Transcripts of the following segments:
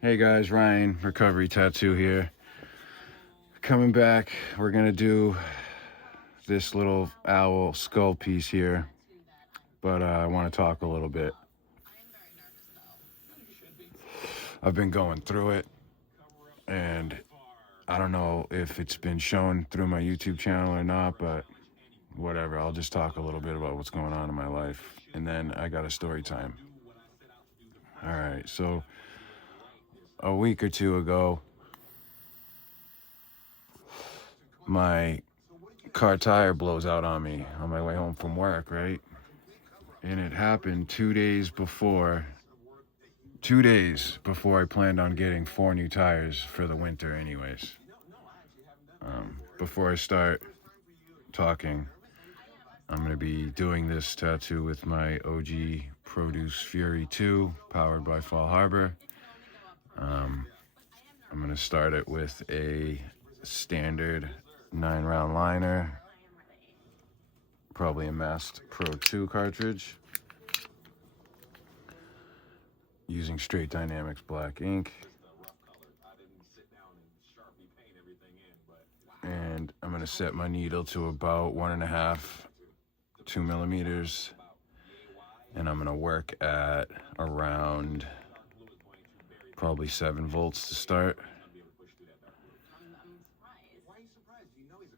Hey guys, Ryan, Recovery Tattoo here. Coming back, we're gonna do this little owl skull piece here, but I want to talk a little bit. I've been going through it, and I don't know if it's been shown through my YouTube channel or not, but whatever. I'll just talk a little bit about what's going on in my life, and then I got a story time. All right, so a week or two ago, my car tire blows out on me on my way home from work, right? And it happened 2 days before I planned on getting 4 new tires for the winter, anyways. Before I start talking, I'm going to be doing this tattoo with my OG Produce Fury 2, powered by Fall Harbor. I'm going to start it with a standard 9-round liner, probably a Mast Pro 2 cartridge, using Straight Dynamics black ink. And I'm going to set my needle to about 1.5, 2 millimeters. And I'm going to work at around probably 7 volts to start.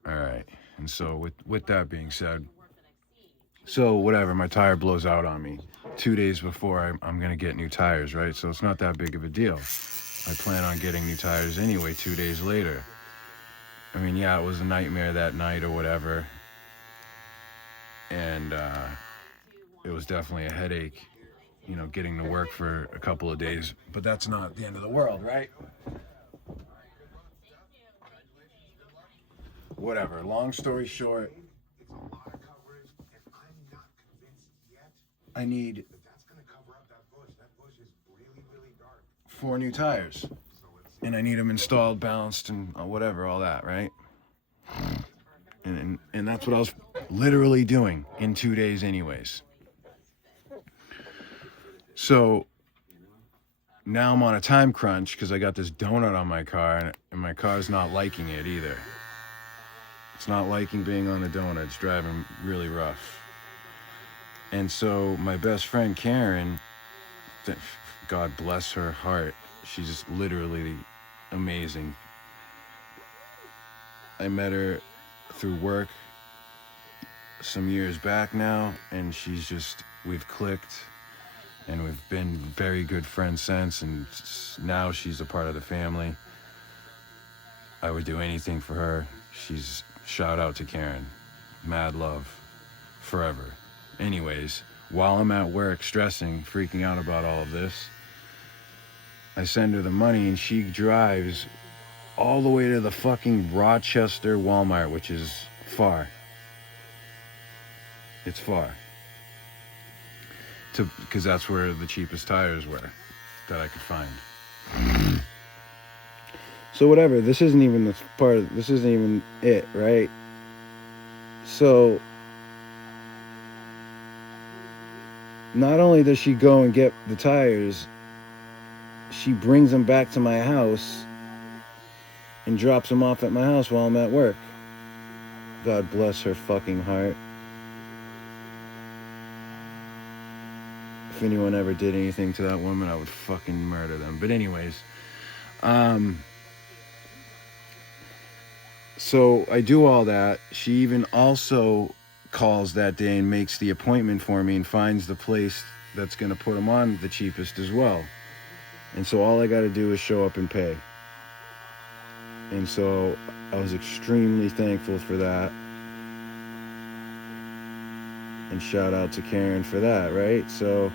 All right. And so with that being said, so whatever, my tire blows out on me 2 days before I'm going to get new tires, right? So it's not that big of a deal. I plan on getting new tires anyway 2 days later. I mean, yeah, it was a nightmare that night or whatever. And it was definitely a headache, getting to work for a couple of days. But that's not the end of the world, right? Whatever. Long story short, I need 4 new tires. And I need them installed, balanced, and whatever, all that, right? And that's what I was literally doing in 2 days anyways. So now I'm on a time crunch because I got this donut on my car, and my car's not liking it either. It's not liking being on the donut. It's driving really rough. And so my best friend Karen, God bless her heart, she's just literally amazing. I met her through work some years back now, and we've clicked, and we've been very good friends since, and now she's a part of the family. I would do anything for her. Shout out to Karen. Mad love. Forever. Anyways, while I'm at work stressing, freaking out about all of this, I send her the money, and she drives all the way to the fucking Rochester Walmart, which is far. It's far. Because that's where the cheapest tires were that I could find. So whatever, this isn't even it, right? So not only does she go and get the tires, she brings them back to my house and drops them off at my house while I'm at work. God bless her fucking heart. If anyone ever did anything to that woman, I would fucking murder them. But anyways, so I do all that. She even also calls that day and makes the appointment for me and finds the place that's going to put them on the cheapest as well. And so all I got to do is show up and pay. And so I was extremely thankful for that. And shout out to Karen for that, right? So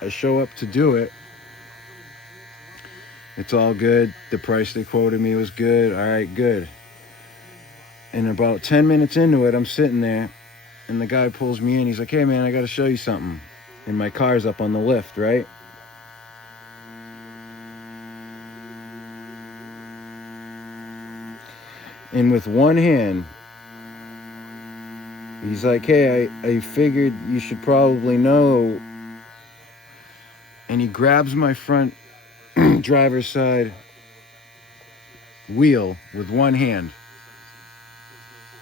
I show up to do it. It's all good. The price they quoted me was good. All right, good. And about 10 minutes into it, I'm sitting there, and the guy pulls me in. He's like, hey, man, I got to show you something. And my car's up on the lift, right? And with one hand, he's like, hey, I figured you should probably know. and he grabs my front driver's side wheel with one hand,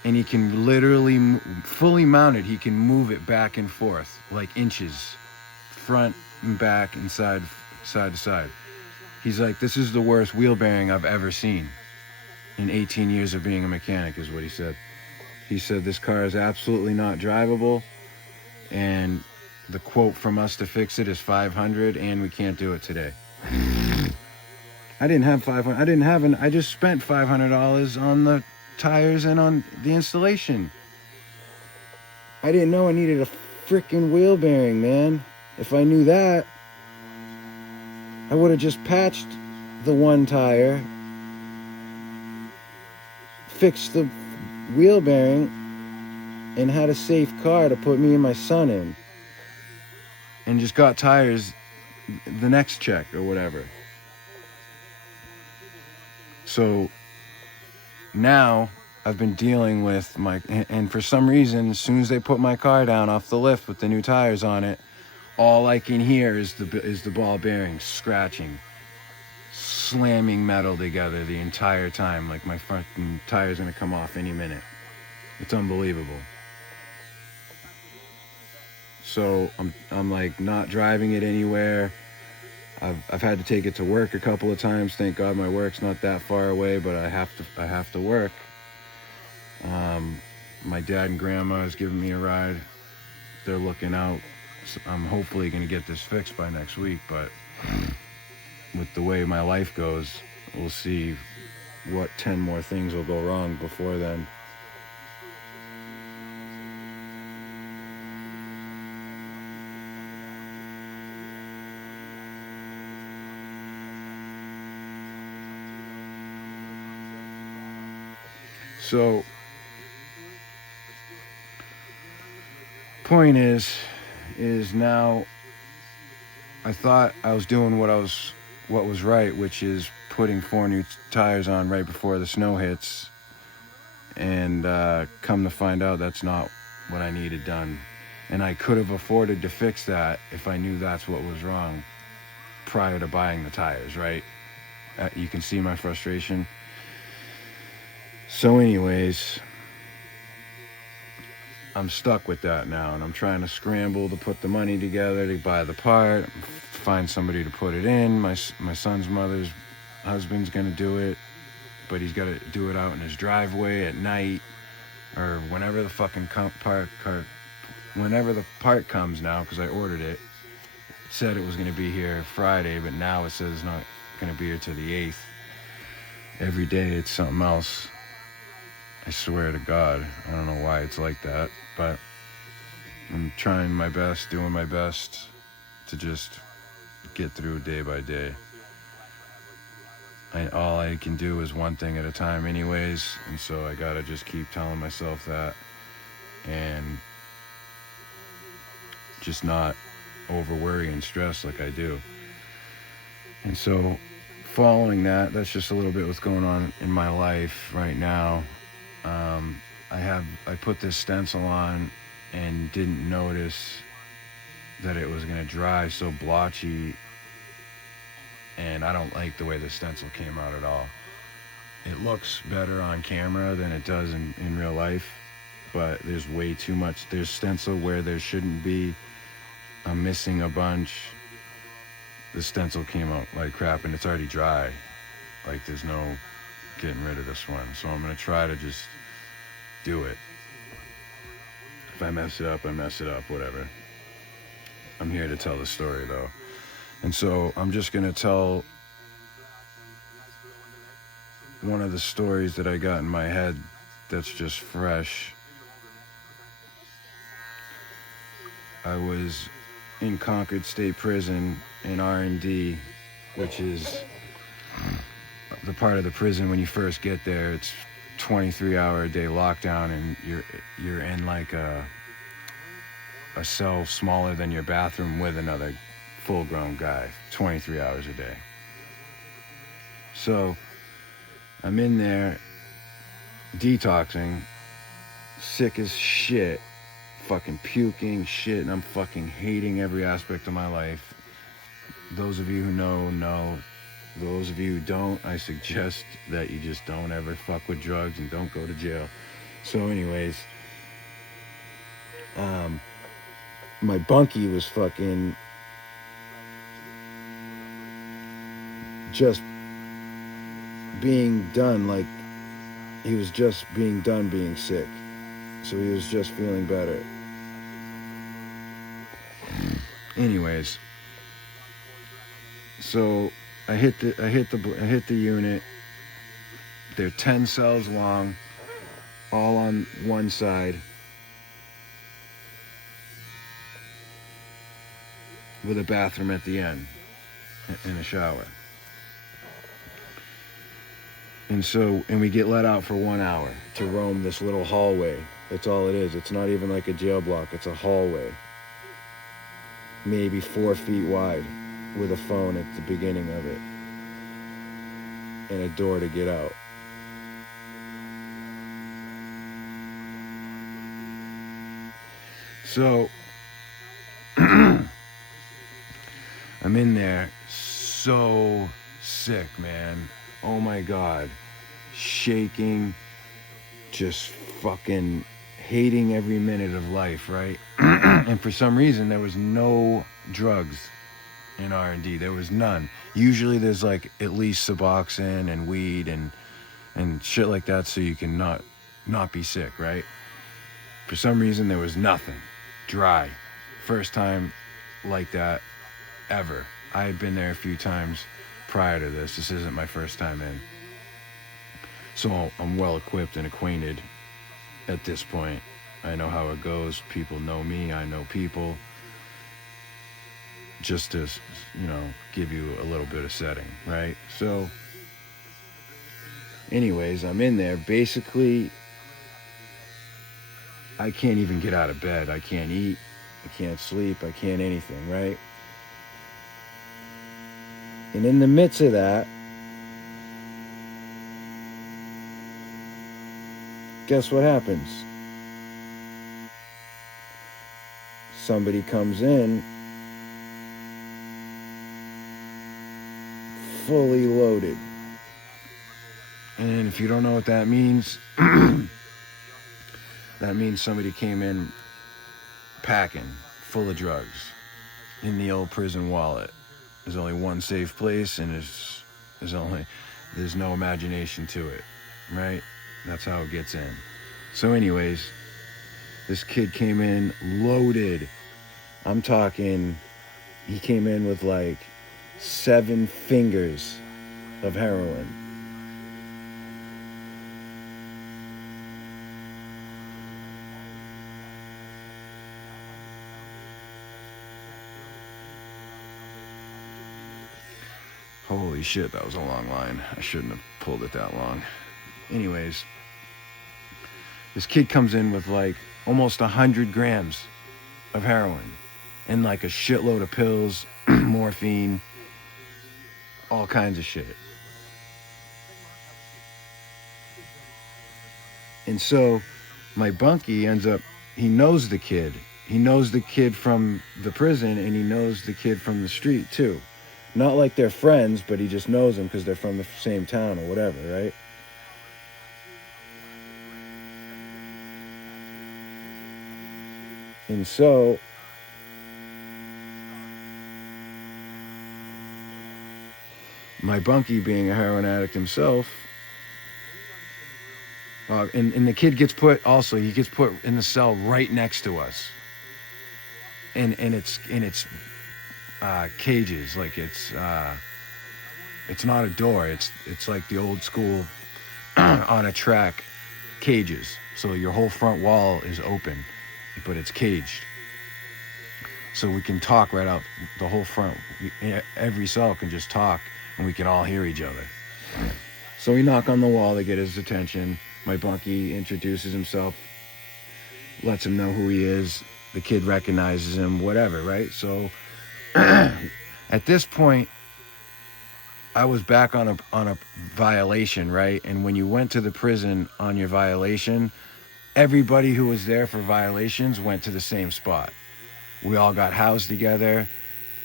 and he can literally, fully mounted, he can move it back and forth like inches, front and back and side to side. He's like, this is the worst wheel bearing I've ever seen in 18 years of being a mechanic, is what he said. He said this car is absolutely not drivable, and the quote from us to fix it is $500, and we can't do it today. I didn't have $500. I just spent $500 on the tires and on the installation. I didn't know I needed a freaking wheel bearing, man. If I knew that, I would have just patched the one tire, fixed the wheel bearing, and had a safe car to put me and my son in, and just got tires the next check or whatever. So now I've been dealing with and for some reason, as soon as they put my car down off the lift with the new tires on it, all I can hear is the ball bearing scratching, slamming metal together the entire time, like my front tire's gonna come off any minute. It's unbelievable. So I'm like not driving it anywhere. I've had to take it to work a couple of times. Thank God my work's not that far away, but I have to work. My dad and grandma is giving me a ride. They're looking out. So I'm hopefully going to get this fixed by next week, but with the way my life goes, we'll see what 10 more things will go wrong before then. So, point is now I thought I was doing what was right, which is putting 4 new tires on right before the snow hits, and come to find out that's not what I needed done. And I could have afforded to fix that if I knew that's what was wrong prior to buying the tires, right? You can see my frustration. So anyways, I'm stuck with that now, and I'm trying to scramble to put the money together to buy the part, find somebody to put it in. My son's mother's husband's gonna do it, but he's got to do it out in his driveway at night, or whenever the fucking whenever the part comes now, because I ordered it. It said it was gonna be here Friday, but now it says it's not gonna be here till the 8th. Every day it's something else. I swear to God, I don't know why it's like that, but I'm trying my best, doing my best to just get through day by day. All I can do is one thing at a time anyways, and so I gotta just keep telling myself that and just not over worry and stress like I do. And so following that, that's just a little bit what's going on in my life right now. I put this stencil on and didn't notice that it was gonna dry so blotchy, and I don't like the way the stencil came out at all. It looks better on camera than it does in real life, but there's way too much. There's stencil where there shouldn't be. I'm missing a bunch. The stencil came out like crap, and it's already dry. Like there's no getting rid of this one. So I'm gonna try to just do it. If I mess it up, I mess it up, whatever. I'm here to tell the story though. And so I'm just gonna tell one of the stories that I got in my head that's just fresh. I was in Concord State Prison in R&D, which is the part of the prison when you first get there. It's 23-hour-a-day lockdown, and you're in like a cell smaller than your bathroom with another full-grown guy, 23 hours a day. So I'm in there detoxing, sick as shit, fucking puking shit, and I'm fucking hating every aspect of my life. Those of you who know. Those of you who don't, I suggest that you just don't ever fuck with drugs and don't go to jail. So anyways, my bunkie was fucking just being done, like he was just being done being sick. So he was just feeling better. Anyways, so I hit the unit. They're 10 cells long, all on one side, with a bathroom at the end and a shower. And we get let out for 1 hour to roam this little hallway. That's all it is. It's not even like a jail block. It's a hallway, maybe 4 feet wide, with a phone at the beginning of it and a door to get out. So I'm in there, so sick, man. Oh my God. Shaking, just fucking hating every minute of life, right? And for some reason, there was no drugs in R&D. There was none. Usually there's like at least Suboxone and weed and shit like that so you can not be sick, right? For some reason, there was nothing. Dry. First time like that ever. I had been there a few times prior to this. This isn't my first time in. So I'm well equipped and acquainted at this point. I know how it goes. People know me. I know people. Just to, give you a little bit of setting, right? So anyways, I'm in there. Basically, I can't even get out of bed. I can't eat. I can't sleep. I can't anything, right? And in the midst of that, guess what happens? Somebody comes in fully loaded. And if you don't know what that means, that means somebody came in packing full of drugs in the old prison wallet. There's only one safe place, and there's no imagination to it, right? That's how it gets in. So anyways, this kid came in loaded. I'm talking, he came in with like 7 fingers of heroin. Holy shit, that was a long line. I shouldn't have pulled it that long. Anyways, this kid comes in with like almost 100 grams of heroin and like a shitload of pills, morphine, all kinds of shit. And so my bunkie ends up, he knows the kid. He knows the kid from the prison, and he knows the kid from the street too. Not like they're friends, but he just knows them because they're from the same town or whatever, right? And so my bunkie, being a heroin addict himself, and the kid gets put in the cell right next to us. And it's cages, like it's not a door, it's like the old school on a track cages. So your whole front wall is open, but it's caged. So we can talk right out the whole front. Every cell can just talk, and we can all hear each other. So we knock on the wall to get his attention. My bunkie introduces himself, lets him know who he is. The kid recognizes him, whatever, right? So at this point, I was back on a violation, right? And when you went to the prison on your violation, everybody who was there for violations went to the same spot. We all got housed together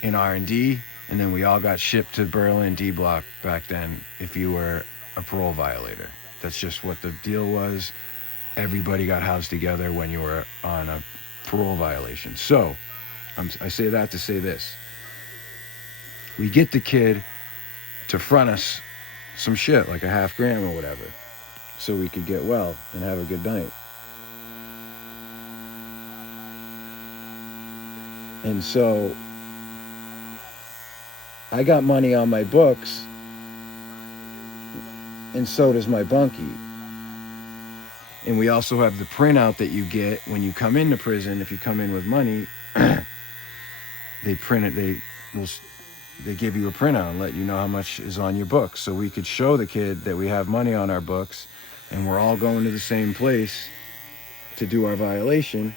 in R&D, And then we all got shipped to Berlin D Block back then if you were a parole violator. That's just what the deal was. Everybody got housed together when you were on a parole violation. So, I say that to say this. We get the kid to front us some shit, like a $50,000 or whatever, so we could get well and have a good night. And so I got money on my books, and so does my bunkie. And we also have the printout that you get when you come into prison. If you come in with money, they print it. They give you a printout and let you know how much is on your books. So we could show the kid that we have money on our books and we're all going to the same place to do our violation.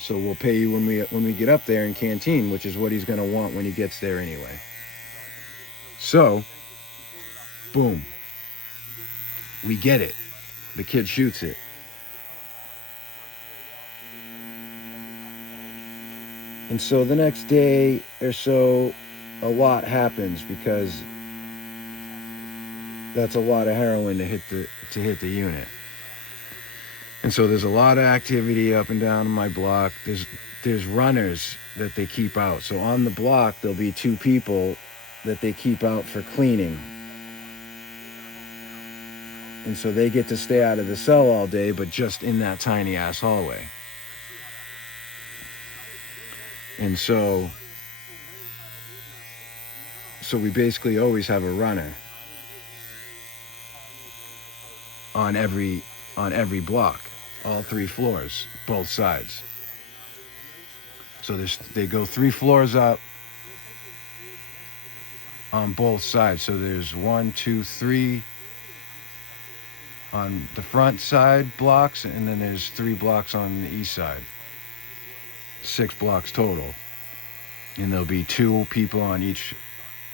So we'll pay you when we get up there in canteen, which is what he's going to want when he gets there anyway. So, boom. We get it. The kid shoots it. And so the next day or so, a lot happens because that's a lot of heroin to hit the unit. And so there's a lot of activity up and down my block. There's runners that they keep out. So on the block, there'll be 2 people that they keep out for cleaning. And so they get to stay out of the cell all day, but just in that tiny ass hallway. And so we basically always have a runner on every block, all 3 floors, both sides. So they go 3 floors up on both sides. So there's 1, 2, 3 on the front side blocks, and then there's 3 blocks on the east side. 6 blocks total. And there'll be 2 people on each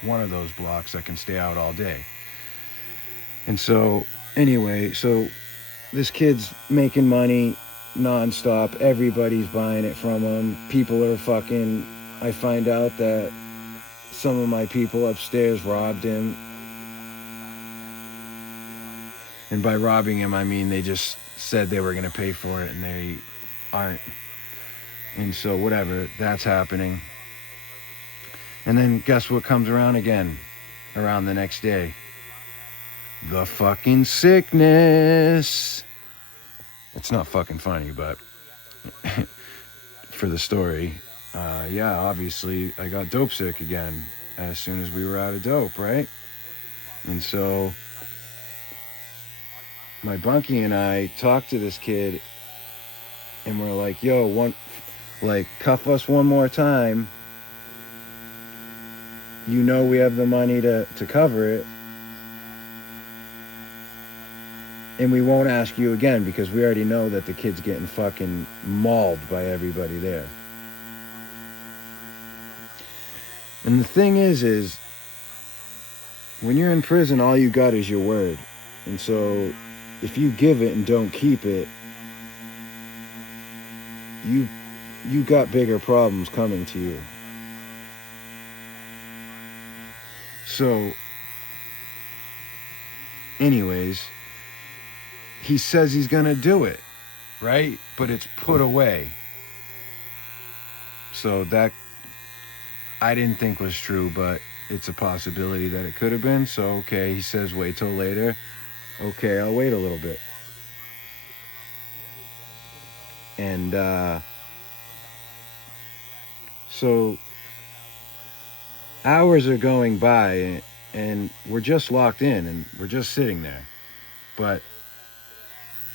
one of those blocks that can stay out all day. And so, anyway, so this kid's making money nonstop. Everybody's buying it from him. People are fucking... I find out that some of my people upstairs robbed him. And by robbing him, I mean they just said they were going to pay for it and they aren't. And so, whatever, that's happening. And then guess what comes around again around the next day? The fucking sickness. It's not fucking funny, but for the story, yeah, obviously I got dope sick again as soon as we were out of dope, right? And so my bunkie and I talked to this kid and we're like, yo, cuff us one more time. You know we have the money to cover it. And we won't ask you again because we already know that the kid's getting fucking mauled by everybody there. And the thing is when you're in prison, all you got is your word. And so if you give it and don't keep it, you got bigger problems coming to you. So, anyways, he says he's gonna do it, right? But it's put away. So that I didn't think was true, but it's a possibility that it could have been. So, okay, he says wait till later. Okay, I'll wait a little bit. And so hours are going by and we're just locked in and we're just sitting there. But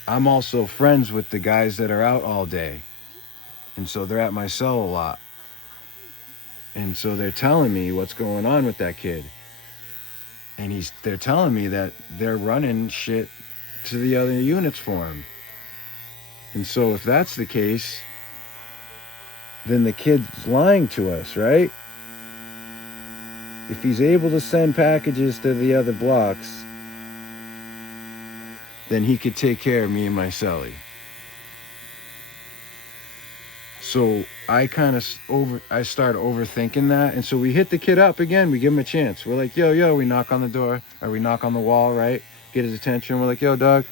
I'm also friends with the guys that are out all day. And so they're at my cell a lot. And so they're telling me what's going on with that kid. And they're telling me that they're running shit to the other units for him. And so if that's the case, then the kid's lying to us, right? If he's able to send packages to the other blocks, then he could take care of me and my cellie. So I start overthinking that. And so we hit the kid up again. We give him a chance. We're like, yo, we knock on the door, or we knock on the wall, right? Get his attention. We're like, yo, dog.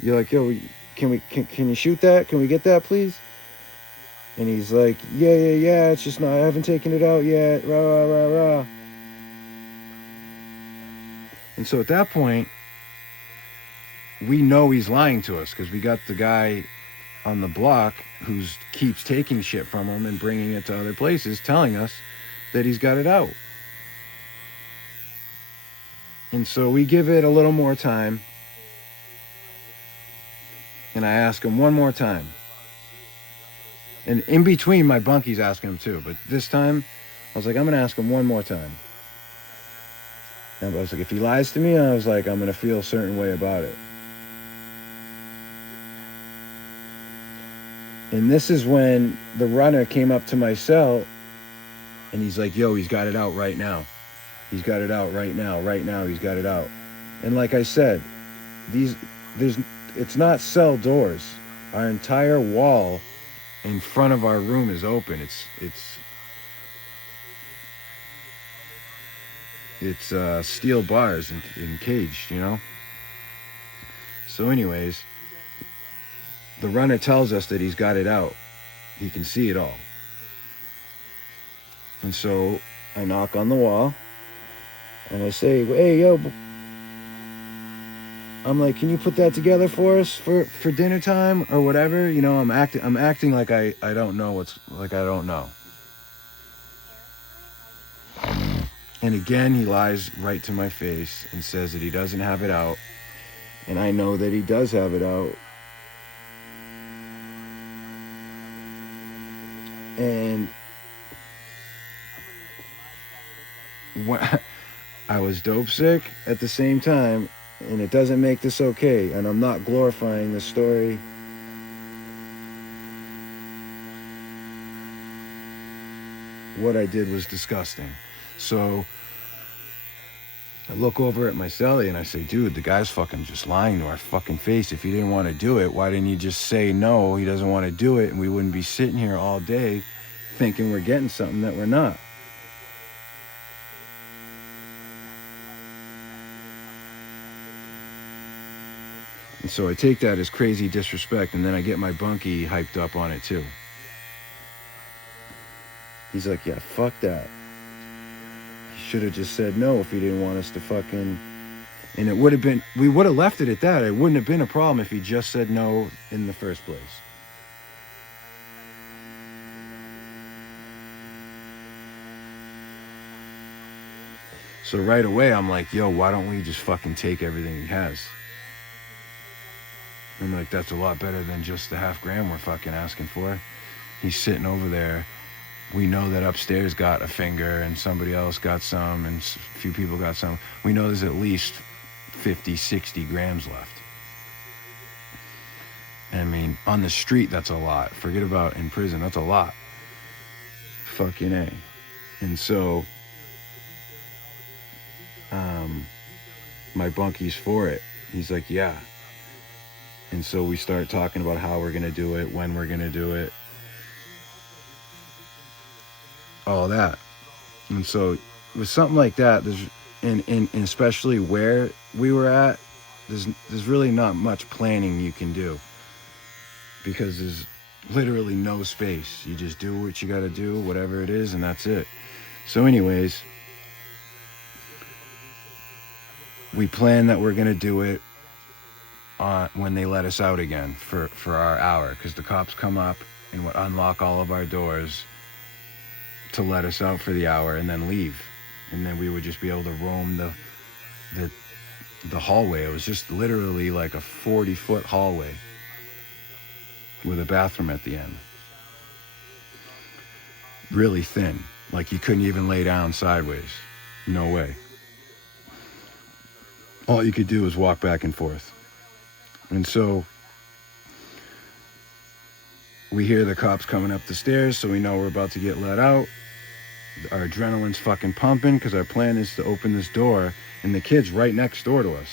You're like, yo, can you shoot that? Can we get that, please? And he's like, yeah, it's just not, I haven't taken it out yet, rah, rah, rah, rah. And so at that point, we know he's lying to us, because we got the guy on the block who keeps taking shit from him and bringing it to other places, telling us that he's got it out. And so we give it a little more time, and I ask him one more time. And in between, my bunkie's asking him too. But this time, I was like, I'm going to ask him one more time. And I was like, if he lies to me, I was like, I'm going to feel a certain way about it. And this is when the runner came up to my cell, and he's like, yo, he's got it out right now. He's got it out right now. Right now, he's got it out. And like I said, it's not cell doors. Our entire wall in front of our room is open. It's steel bars and caged, you know? So anyways, the runner tells us that he's got it out. He can see it all. And so I knock on the wall and I say, hey, yo, I'm like, can you put that together for us for dinner time or whatever? You know, I'm acting like I don't know I don't know. And again, he lies right to my face and says that he doesn't have it out. And I know that he does have it out. And I was dope sick at the same time, and it doesn't make this okay, and I'm not glorifying the story. What I did was disgusting. So I look over at my cellie and I say, dude, the guy's fucking just lying to our fucking face. If he didn't want to do it, why didn't he just say no, he doesn't want to do it, and we wouldn't be sitting here all day thinking we're getting something that we're not. And so I take that as crazy disrespect, and then I get my bunkie hyped up on it too. He's like, yeah, fuck that. He should have just said no if he didn't want us to fucking... And it would have been... We would have left it at that. It wouldn't have been a problem if he just said no in the first place. So right away, I'm like, yo, why don't we just fucking take everything he has? I'm like, that's a lot better than just the $500 we're fucking asking for. He's sitting over there. We know that upstairs got a finger and somebody else got some and a few people got some. We know there's at least 50, 60 grams left. I mean, on the street, that's a lot. Forget about in prison, that's a lot. Fucking A. And so, my bunkie's for it. He's like, yeah. And so we start talking about how we're going to do it, when we're going to do it, all that. And so with something like that, there's, and especially where we were at, there's really not much planning you can do, because there's literally no space. You just do what you got to do, whatever it is, and that's it. So anyways, we plan that we're going to do it when they let us out again for our hour, because the cops come up and would unlock all of our doors to let us out for the hour and then leave. And then we would just be able to roam the hallway. It was just literally like a 40-foot hallway with a bathroom at the end. Really thin. Like you couldn't even lay down sideways. No way. All you could do was walk back and forth. And so we hear the cops coming up the stairs, so we know we're about to get let out. Our adrenaline's fucking pumping, because our plan is to open this door, and the kid's right next door to us.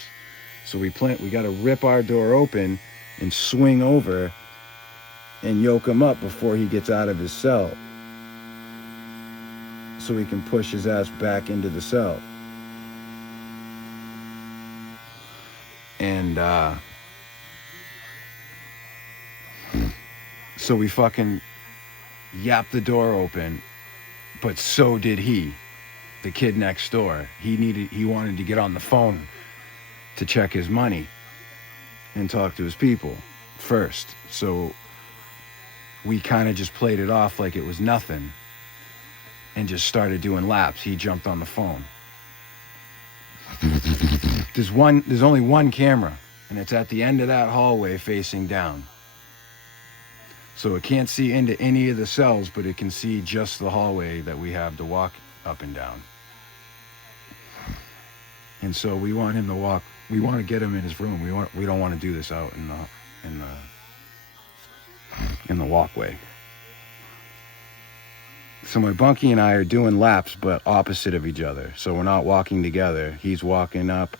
So we got to rip our door open and swing over and yoke him up before he gets out of his cell, so he can push his ass back into the cell. And so we fucking yapped the door open, but so did he, the kid next door. He wanted to get on the phone to check his money and talk to his people first. So we kind of just played it off like it was nothing and just started doing laps. He jumped on the phone. There's only one camera, and it's at the end of that hallway facing down. So it can't see into any of the cells, but it can see just the hallway that we have to walk up and down. And so we want him to walk. We want to get him in his room. We don't want to do this out in the walkway. So my bunkie and I are doing laps, but opposite of each other. So we're not walking together. He's walking up,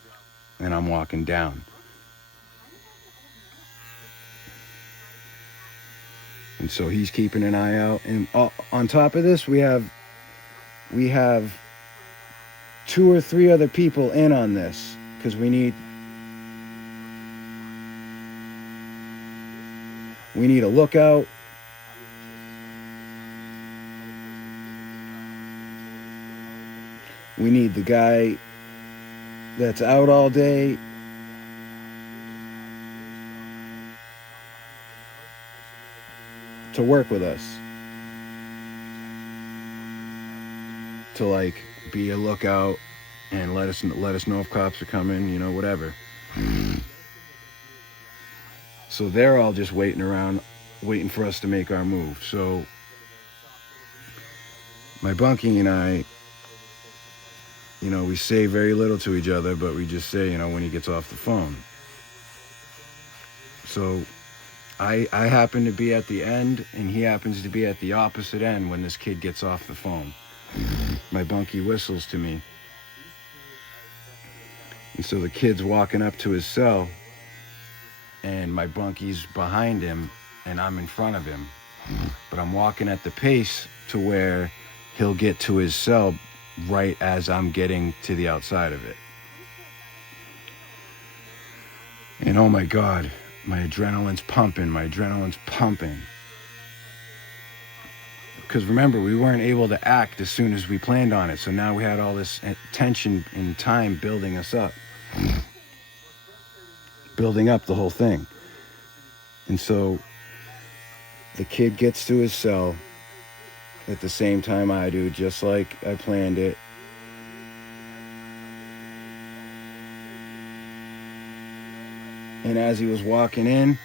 and I'm walking down. And so he's keeping an eye out. And on top of this, we have 2 or 3 other people in on this, because we need a lookout. We need the guy that's out all day. To work with us. To like be a lookout and let us know if cops are coming, you know, whatever. So they're all just waiting around, waiting for us to make our move. So my bunkie and I, you know, we say very little to each other, but we just say, you know, when he gets off the phone. So I happen to be at the end, and he happens to be at the opposite end when this kid gets off the phone. My bunkie whistles to me. And so the kid's walking up to his cell, and my bunkie's behind him, and I'm in front of him. But I'm walking at the pace to where he'll get to his cell right as I'm getting to the outside of it. And oh my God, my adrenaline's pumping. Because remember, we weren't able to act as soon as we planned on it. So now we had all this tension and time building us up. Building up the whole thing. And so the kid gets to his cell at the same time I do, just like I planned it. And as he was walking in,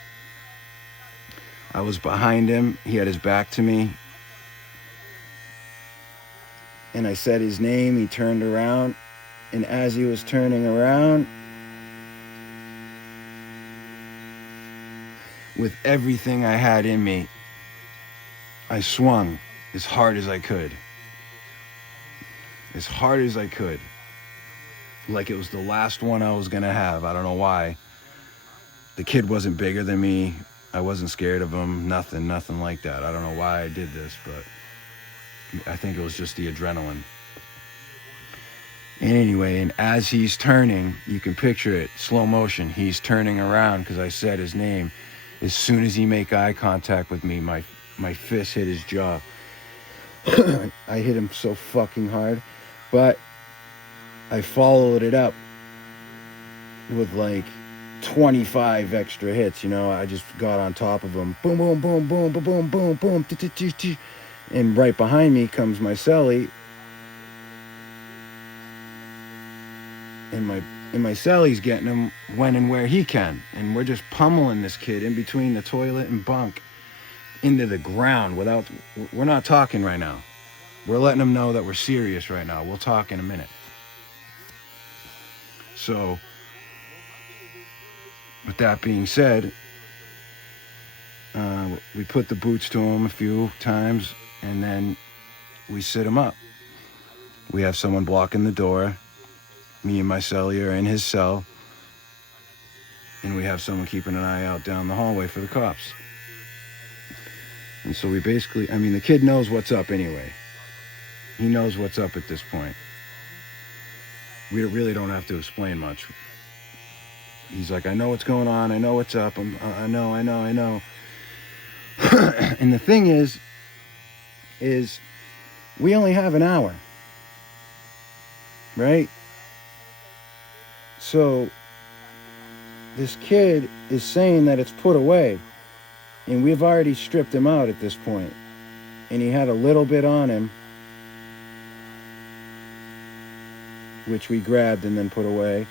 I was behind him. He had his back to me. And I said his name. He turned around. And as he was turning around, with everything I had in me, I swung as hard as I could. As hard as I could. Like it was the last one I was gonna have. I don't know why. The kid wasn't bigger than me. I wasn't scared of him. Nothing like that. I don't know why I did this, but I think it was just the adrenaline. And anyway, and as he's turning, you can picture it, slow motion. He's turning around because I said his name. As soon as he make eye contact with me, my fist hit his jaw. I hit him so fucking hard, but I followed it up with like 25 extra hits, you know. I just got on top of him. Boom, boom, boom, boom, boom, boom, boom, boom. And right behind me comes my cellie. And my cellie's getting him when and where he can. And we're just pummeling this kid in between the toilet and bunk into the ground without... We're not talking right now. We're letting him know that we're serious right now. We'll talk in a minute. So, with that being said, we put the boots to him a few times, and then we sit him up. We have someone blocking the door. Me and my cellie are in his cell, and we have someone keeping an eye out down the hallway for the cops. And so we basically, I mean, the kid knows what's up anyway. He knows what's up at this point. We really don't have to explain much. He's like, I know what's going on. I know what's up. I know. And the thing is we only have an hour, right? So this kid is saying that it's put away, and we've already stripped him out at this point, and he had a little bit on him, which we grabbed and then put away,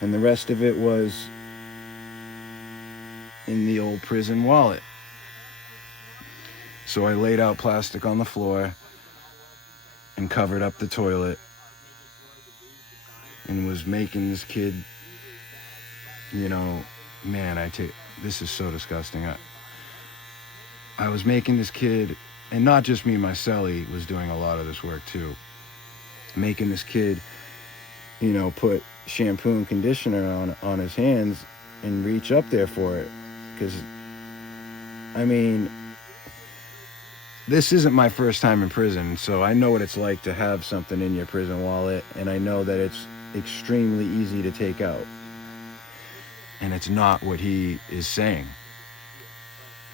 and the rest of it was in the old prison wallet. So I laid out plastic on the floor and covered up the toilet and was making this kid, you know, man, this is so disgusting. I was making this kid, and not just me, my cellie was doing a lot of this work too, making this kid, you know, put shampoo and conditioner on his hands and reach up there for it. Because, I mean, this isn't my first time in prison, so I know what it's like to have something in your prison wallet, and I know that it's extremely easy to take out. And it's not what he is saying.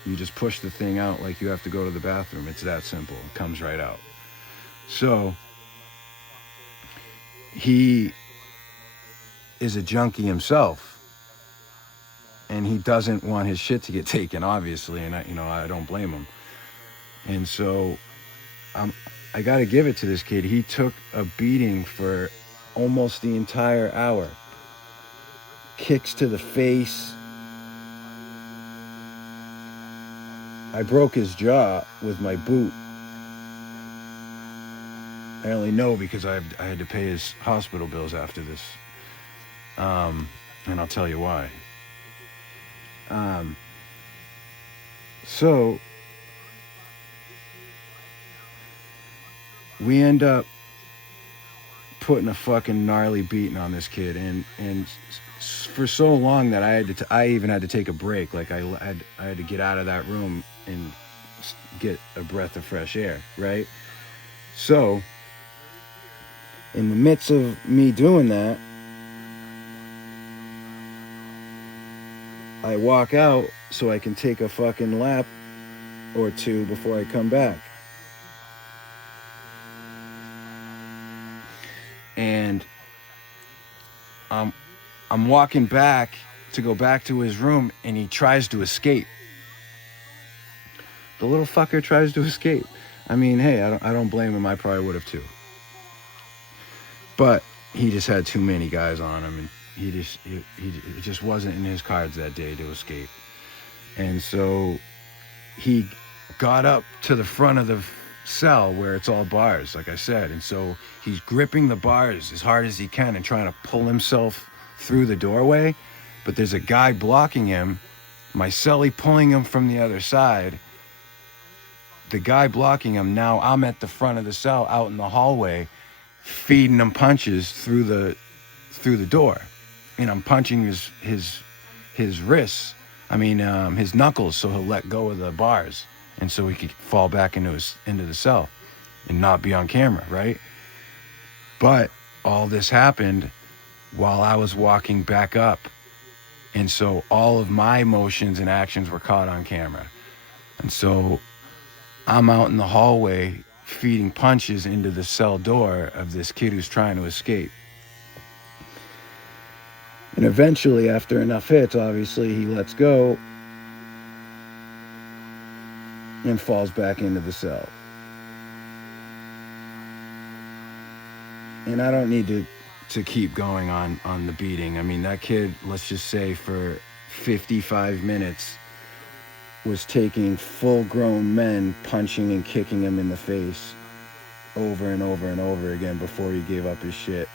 You just push the thing out like you have to go to the bathroom. It's that simple. It comes right out. So he is a junkie himself, and he doesn't want his shit to get taken, obviously, and I don't blame him. And so I got to give it to this kid. He took a beating for almost the entire hour. Kicks to the face. I broke his jaw with my boot. I only know because I had to pay his hospital bills after this. And I'll tell you why. So we end up putting a fucking gnarly beating on this kid, and for so long that I even had to take a break. Like I had to get out of that room and get a breath of fresh air, right? So in the midst of me doing that, I walk out so I can take a fucking lap or two before I come back. And I'm walking back to go back to his room, and he tries to escape. The little fucker tries to escape. I mean, hey, I don't blame him. I probably would have too. But he just had too many guys on him, and it just wasn't in his cards that day to escape. And so he got up to the front of the cell where it's all bars, like I said, and so he's gripping the bars as hard as he can and trying to pull himself through the doorway, but there's a guy blocking him, my cellie pulling him from the other side, the guy blocking him. Now I'm at the front of the cell out in the hallway feeding him punches through the door, and I'm punching his wrists, his knuckles, so he'll let go of the bars, and so he could fall back into the cell and not be on camera, right? But all this happened while I was walking back up, and so all of my motions and actions were caught on camera. And so I'm out in the hallway feeding punches into the cell door of this kid who's trying to escape. And eventually, after enough hits, obviously, he lets go and falls back into the cell. And I don't need to keep going on the beating. I mean, that kid, let's just say for 55 minutes, was taking full-grown men, punching and kicking him in the face over and over and over again before he gave up his shit.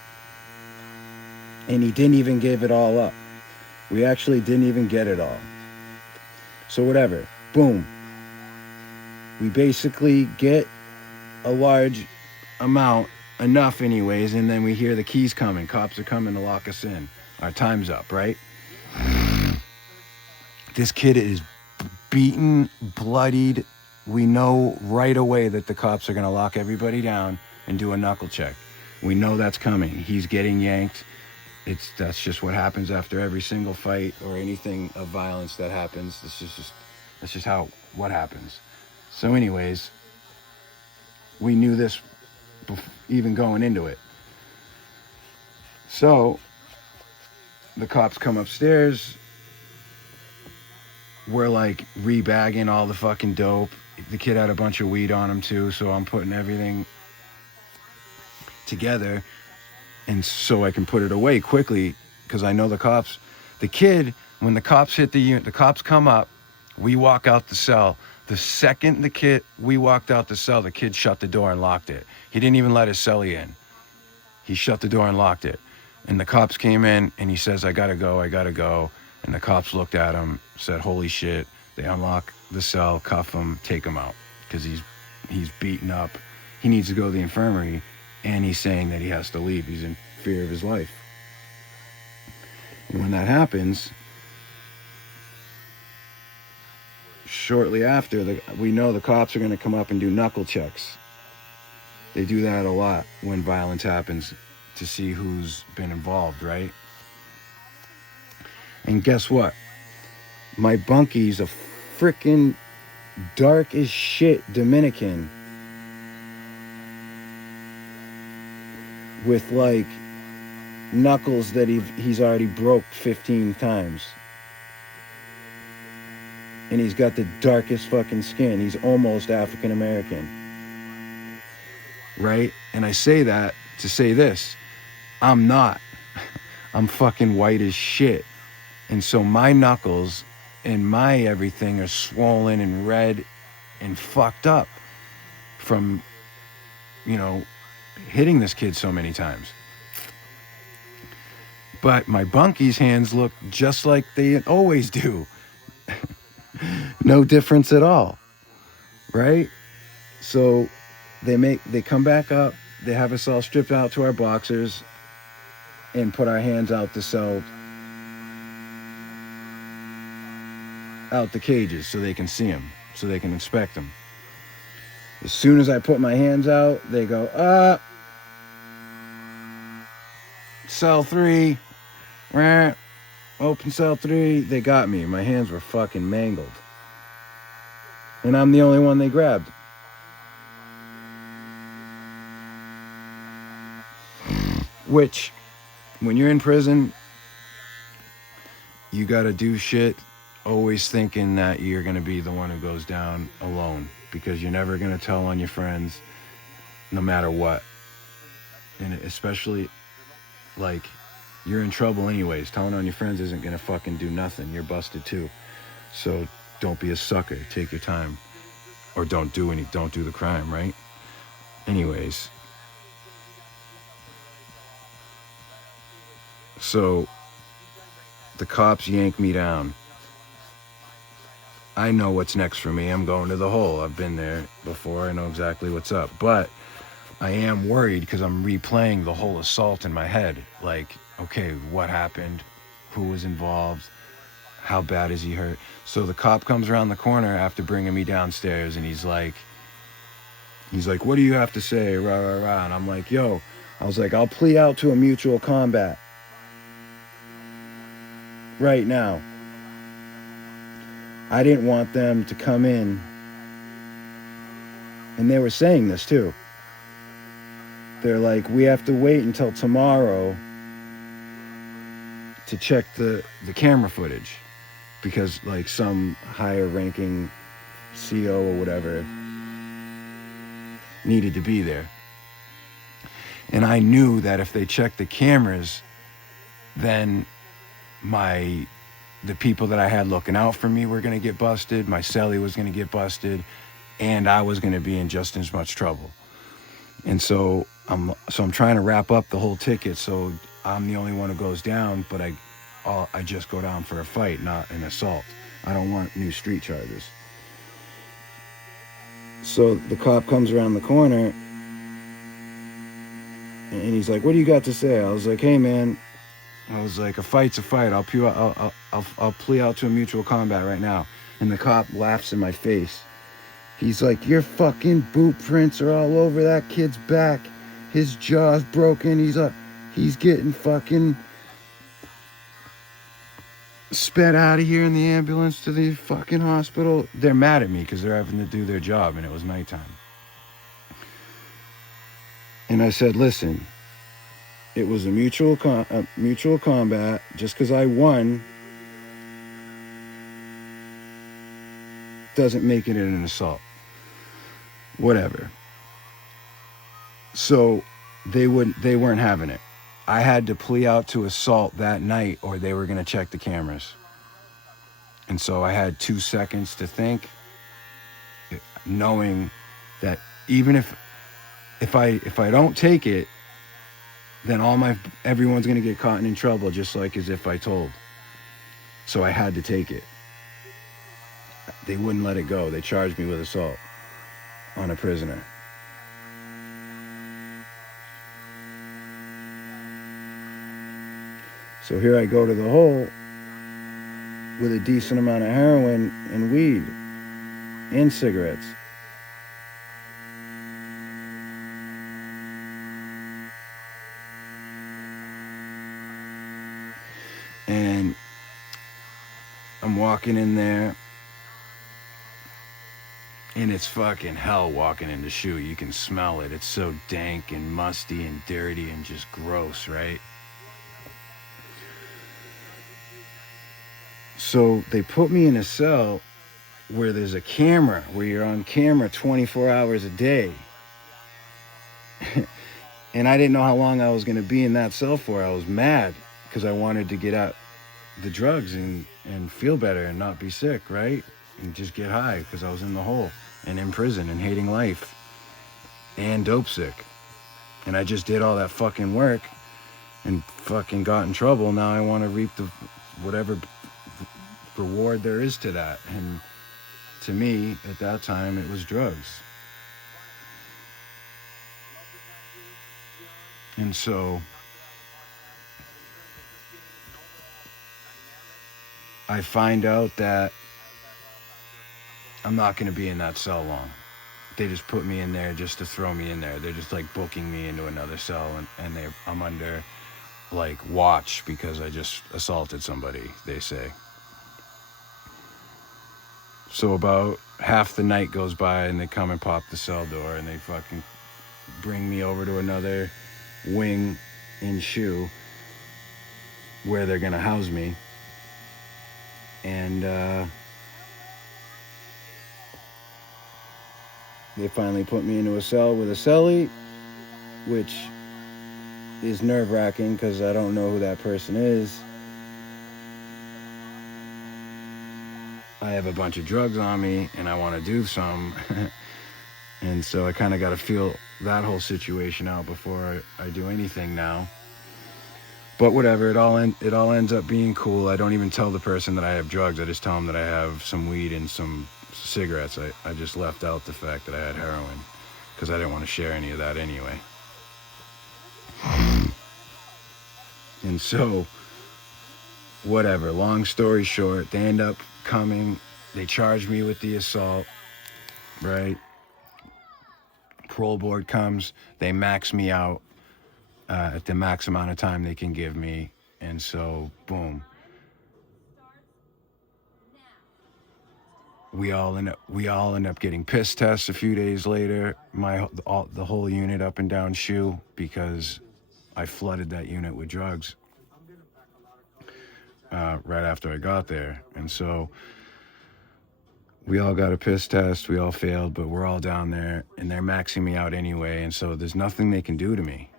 And he didn't even give it all up. We actually didn't even get it all. So whatever, boom. We basically get a large amount, enough anyways, and then we hear the keys coming. Cops are coming to lock us in. Our time's up, right? This kid is beaten, bloodied. We know right away that the cops are going to lock everybody down and do a knuckle check. We know that's coming. He's getting yanked. That's just what happens after every single fight or anything of violence that happens. That's just what happens. So anyways, we knew this even going into it. So the cops come upstairs. We're like rebagging all the fucking dope. The kid had a bunch of weed on him too, so I'm putting everything together and so I can put it away quickly because I know the cops. The kid, when the cops hit the unit, the cops come up, we walk out the cell. The second we walked out the cell, the kid shut the door and locked it. He didn't even let his cellie in. He shut the door and locked it. And the cops came in and he says, I gotta go. And the cops looked at him, said, holy shit. They unlock the cell, cuff him, take him out because he's beaten up. He needs to go to the infirmary, and he's saying that he has to leave. He's in fear of his life. And when that happens, shortly after, we know the cops are going to come up and do knuckle checks. They do that a lot when violence happens to see who's been involved, right? And guess what? My bunkie's a freaking dark as shit Dominican with like knuckles that he's already broke 15 times. And he's got the darkest fucking skin. He's almost African American. Right? And I say that to say this. I'm not. I'm fucking white as shit. And so my knuckles and my everything are swollen and red and fucked up from, hitting this kid so many times. But my bunkie's hands look just like they always do. No difference at all. Right? So they come back up, they have us all stripped out to our boxers and put our hands out the cell, out the cages so they can see them, so they can inspect them. As soon as I put my hands out, they go, cell 3, open cell 3. They got me. My hands were fucking mangled. And I'm the only one they grabbed. Which, when you're in prison, you gotta do shit always thinking that you're going to be the one who goes down alone because you're never going to tell on your friends no matter what. And especially, like, you're in trouble anyways. Telling on your friends isn't going to fucking do nothing. You're busted too. So don't be a sucker. Take your time. Or don't do the crime, right? Anyways. So the cops yank me down. I know what's next for me. I'm going to the hole. I've been there before. I know exactly what's up. But I am worried because I'm replaying the whole assault in my head. Like, okay, what happened? Who was involved? How bad is he hurt? So the cop comes around the corner after bringing me downstairs, and he's like, what do you have to say? Rah, rah, rah. And I'm like, I was like, I'll plea out to a mutual combat right now. I didn't want them to come in, and they were saying this too. They're like, we have to wait until tomorrow to check the camera footage because like some higher ranking CO or whatever needed to be there. And I knew that if they checked the cameras, then the people that I had looking out for me were going to get busted, my cellie was going to get busted, and I was going to be in just as much trouble. And so I'm trying to wrap up the whole ticket so I'm the only one who goes down, but I just go down for a fight, not an assault. I don't want new street charges. So the cop comes around the corner and he's like, what do you got to say? I was like, hey man, I was like, a fight's a fight. I'll plea out to a mutual combat right now. And the cop laughs in my face. He's like, your fucking boot prints are all over that kid's back. His jaw's broken. He's getting fucking sped out of here in the ambulance to the fucking hospital. They're mad at me because they're having to do their job, and it was nighttime. And I said, listen, it was a mutual combat. Just because I won doesn't make it an assault. Whatever. So they weren't having it. I had to plea out to assault that night, or they were going to check the cameras. And so I had 2 seconds to think, knowing that even if I don't take it, then everyone's going to get caught and in trouble, just like as if I told. So I had to take it. They wouldn't let it go. They charged me with assault on a prisoner. So here I go to the hole with a decent amount of heroin and weed and cigarettes. And I'm walking in there, and it's fucking hell walking in the shoe. You can smell it. It's so dank and musty and dirty and just gross, right? So they put me in a cell where there's a camera, where you're on camera 24 hours a day. And I didn't know how long I was going to be in that cell for. I was mad because I wanted to get out the drugs and feel better and not be sick, right? And just get high because I was in the hole and in prison and hating life and dope sick. And I just did all that fucking work and fucking got in trouble. Now I want to reap the whatever reward there is to that. And to me, at that time, it was drugs. And so I find out that I'm not going to be in that cell long. They just put me in there just to throw me in there. They're just like booking me into another cell, and I'm under like watch because I just assaulted somebody, they say. So about half the night goes by and they come and pop the cell door and they fucking bring me over to another wing in SHU where they're gonna house me. And they finally put me into a cell with a cellie, which is nerve-wracking because I don't know who that person is. I have a bunch of drugs on me and I want to do some. And so I kind of got to feel that whole situation out before I do anything now. But whatever, it all ends up being cool. I don't even tell the person that I have drugs. I just tell them that I have some weed and some cigarettes. I just left out the fact that I had heroin because I didn't want to share any of that anyway. And so, whatever, long story short, they end up coming. They charge me with the assault, right? Parole board comes. They max me out at the max amount of time they can give me. And so, boom. We all end up getting piss tests a few days later. The whole unit up and down SHU, because I flooded that unit with drugs right after I got there. And so we all got a piss test. We all failed, but we're all down there and they're maxing me out anyway. And so there's nothing they can do to me.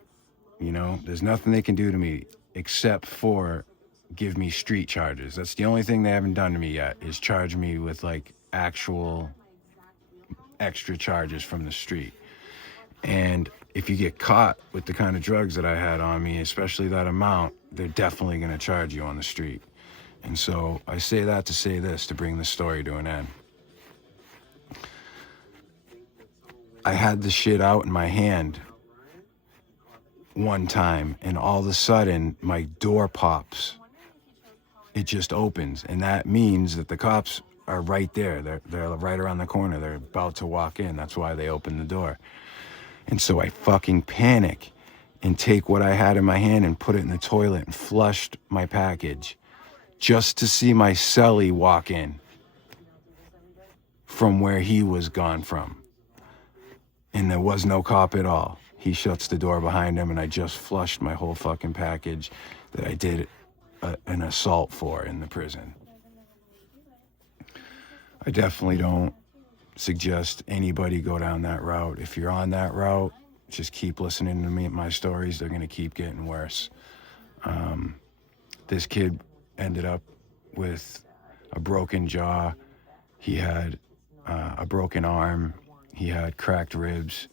You know, there's nothing they can do to me except for give me street charges. That's the only thing they haven't done to me yet, is charge me with like actual extra charges from the street. And if you get caught with the kind of drugs that I had on me, especially that amount, they're definitely going to charge you on the street. And so I say that to say this, to bring the story to an end. I had the shit out in my hand one time, and all of a sudden my door pops. It just opens, and that means that the cops are right there. They're right around the corner. They're about to walk in. That's why they opened the door. And so I fucking panic and take what I had in my hand and put it in the toilet and flushed my package just to see my cellie walk in from where he was gone from. And there was no cop at all. He shuts the door behind him, and I just flushed my whole fucking package that I did an assault for in the prison. I definitely don't suggest anybody go down that route. If you're on that route, just keep listening to me, my stories. They're going to keep getting worse. This kid ended up with a broken jaw. He had a broken arm. He had cracked ribs.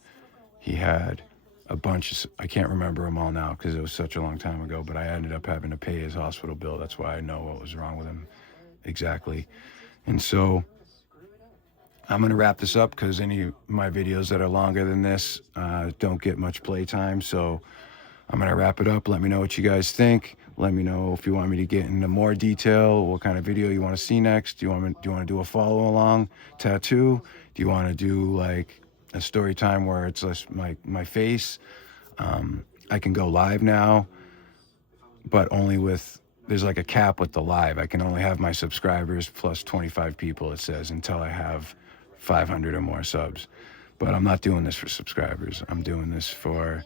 He had a bunch of, I can't remember them all now because it was such a long time ago, but I ended up having to pay his hospital bill. That's why I know what was wrong with him exactly. And so I'm going to wrap this up because any of my videos that are longer than this don't get much playtime. So I'm going to wrap it up. Let me know what you guys think. Let me know if you want me to get into more detail, what kind of video you want to see next. Do you want to do a follow along tattoo? Do you want to do like a story time where it's just my face? I can go live now, but only with, there's like a cap with the live. I can only have my subscribers plus 25 people, it says, until I have 500 or more subs. But I'm not doing this for subscribers. I'm doing this for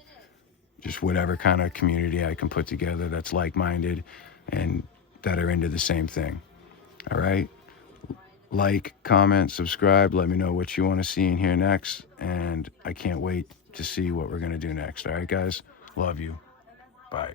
just whatever kind of community I can put together that's like-minded and that are into the same thing. All right? Like, comment, subscribe. Let me know what you want to see and hear next. And I can't wait to see what we're going to do next. All right, guys? Love you. Bye.